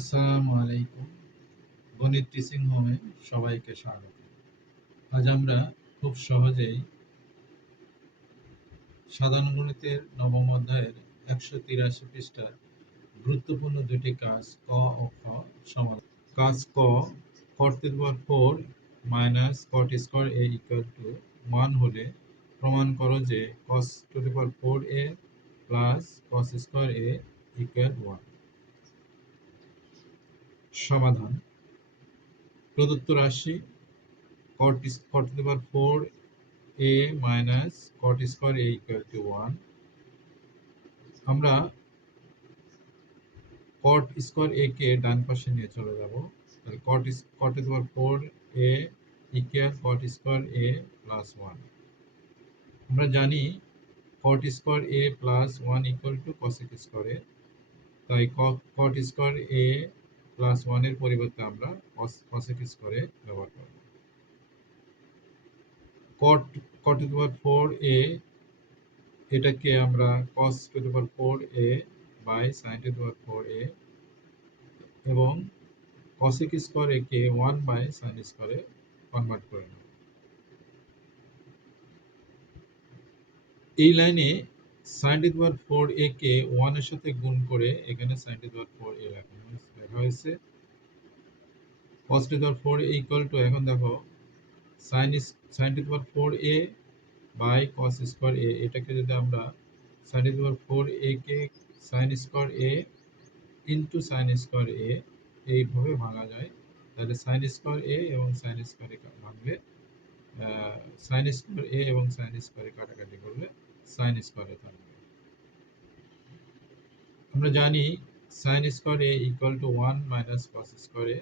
আসসালামু আলাইকুম। গণিত টিচিং হোমে সবাইকে স্বাগত। আজ আমরা খুব সহজেই সাধারণ গণিতের নবম অধ্যায়ের 183 পৃষ্ঠার গুরুত্বপূর্ণ দুটি কাজ ক ও খ সমাধান। কাজ ক, cot to the power 4 minus cot square a equal to 1 হলে প্রমাণ করো যে cos to the power 4a plus cos square a equal 1। সমাধান: প্রদত্ত রাশি cot to the power 4a minus cot square a equal to 1। আমরা cot square a কে ডান পাশে নিয়ে চলে যাব। তাহলে cot to the power 4a equal cot square a plus 1। আমরা জানি cot square a plus 1 equal to cosec square a, তাই cot square a plus 1 এর পরিবর্তে আমরা cosec square a ব্যবহার করব। cot to the power 4a এটাকে আমরা cos to the power 4a by sin to the power 4a এবং cosec square a K 1 by sin square a convert করে নেব। এই লাইনে sin to the power 4a কে 1 এর সাথে গুণ করে এখানে sin to the power 4a লেখা হয়েছে। cos to the power 4a equal to, এখন দেখো sin to the power 4a by cos square a, এটাকে যদি আমরা sin to the power 4a K sin square a into sin square a এইভাবে ভাঙা যায়। তাহলে sin square a এবং sin square a ভাঙলে sin square a এবং sin square a কাটাকাটি করলে sin square a থাকবে। আমরা জানি sin square a equal to 1 minus cos square a,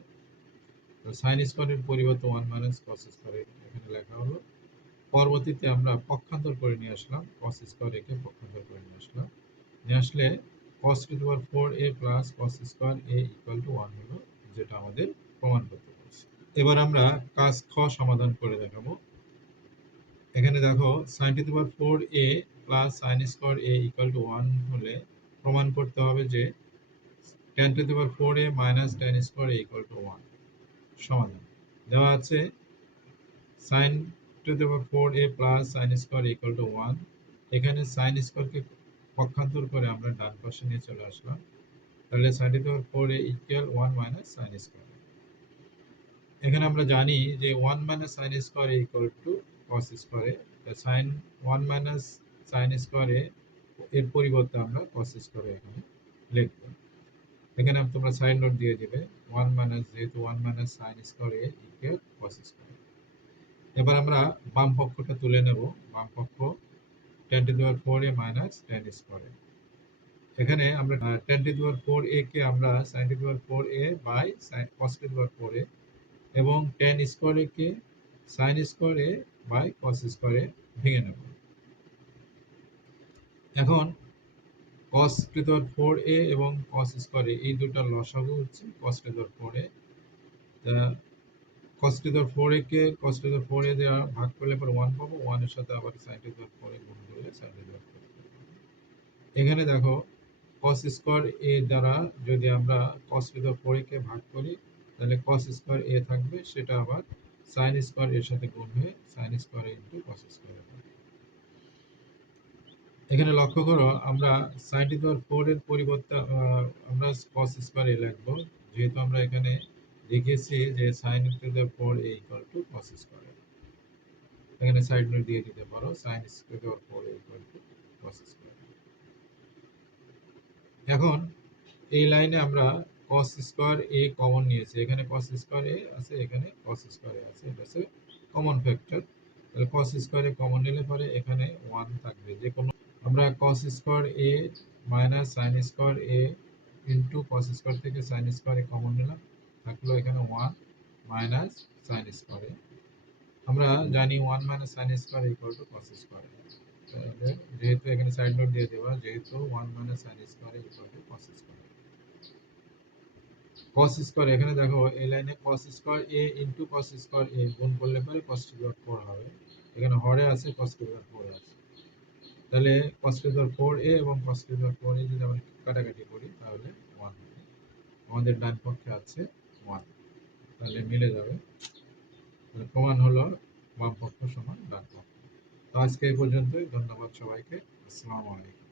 তো sin square এর পরিবর্তে 1 minus cos square a এখানে লেখা হলো। পরবর্তীতে আমরা পক্ষান্তর করে নিয়ে আসলাম, cos square a কে পক্ষান্তর করে নিয়ে আসলাম, নিয়ে আসলে cos to the power 4a plus cos square a equal to 1 হলো, যেটা আমাদের প্রমাণ করতে বলছে। এবার আমরা কাজ খ সমাধান করে দেখাবো। এখানে দেখো sin to the power 4a plus sin square a equal to 1 হলে প্রমাণ করতে হবে যে tan to the power 4a minus tan square a equal to 1। সমাধান দেওয়া আছে sin to the power 4a plus sin square a equal to 1। এখানে sin square কে পক্ষান্তর করে আমরা ডান পাশে নিয়ে চলে আসলাম। তাহলে sin to the power 4a equal 1 minus sin square। এখানে আমরা জানি যে 1 minus sin square a equal to cos square a, তাই sin 1 minus sin square a এর পরিবর্তে আমরা cos square a এখানে লিখব। এখানে তোমরা সাইড নোট দিয়ে দিবে 1 minus, যেহেতু 1 minus sin square a equal cos square a। এবার আমরা বাম পক্ষটা তুলে নেব। বাম পক্ষ tan to the power 4a minus tan square a। এখানে আমরা tan to the power 4a কে আমরা sin to the power 4a by cos to the power 4a এবং tan square a K sin square a by cos square a ভেঙে নেব। এখন cos to the power 4a এবং cos square a এই দুটো লসাগু হচ্ছে cos to the power 4a। cos to the power 4a K cos to the power 4a দিয়ে ভাগ করলে পরে 1 পাবো, 1 এর সাথে আবার sin to the power 4a গুণ করলে sin to the power 4a। এখানে দেখো cos square a দ্বারা যদি আমরা cos to the power 4a কে ভাগ করি তাহলে cos square a থাকবে, সেটা আবার sin square এর সাথে গুণ হয়ে sin square a into cos square a থাকবে। এখানে লক্ষ্য করো আমরা sin to the power 4 এর পরিবর্তে আমরা cos square a লিখব, যেহেতু আমরা এখানে লিখেছি যে sin to the power a equal to cos square a। এখানে সাইড নোট দিয়ে দিতে পারো sin to the power 4 a equal to cos square a। এখন এই লাইনে আমরা cos square a কমন নিয়েছি, এখানে cos square a আছে, এখানে cos square a আছে, এটা হচ্ছে কমন ফ্যাক্টর। তাহলে cos square a কমন নিলে পরে এখানে 1 থাকবে। যে কোনো আমরা cos square a minus sin square a into cos square থেকে sin square a কমন নিলাম, থাকলো এখানে 1 minus sin square a। আমরা জানি 1 minus sin square equal to cos square a। তাহলে যেহেতু এখানে সাইড নোট দিয়ে দেবা, যেহেতু 1 minus sin square a equal to cos square a। cos square এখানে দেখো এই লাইনে cos square a into cos square a গুণ করলে পরে cos to the power 4 হবে। এখানে হরে আছে cos to the power 4 আছে, তাহলে cos to the power 4a এবং cos to the power 4a যদি আমরা কাটাকাটি করি তাহলে 1 হবে। আমাদের ডান পক্ষে আছে 1, তাহলে মিলে যাবে। তাহলে প্রমাণ হলো বাম পক্ষ সমান ডান পক্ষ। তো আজকে এই পর্যন্তই। ধন্যবাদ সবাইকে। আসসালামু আলাইকুম।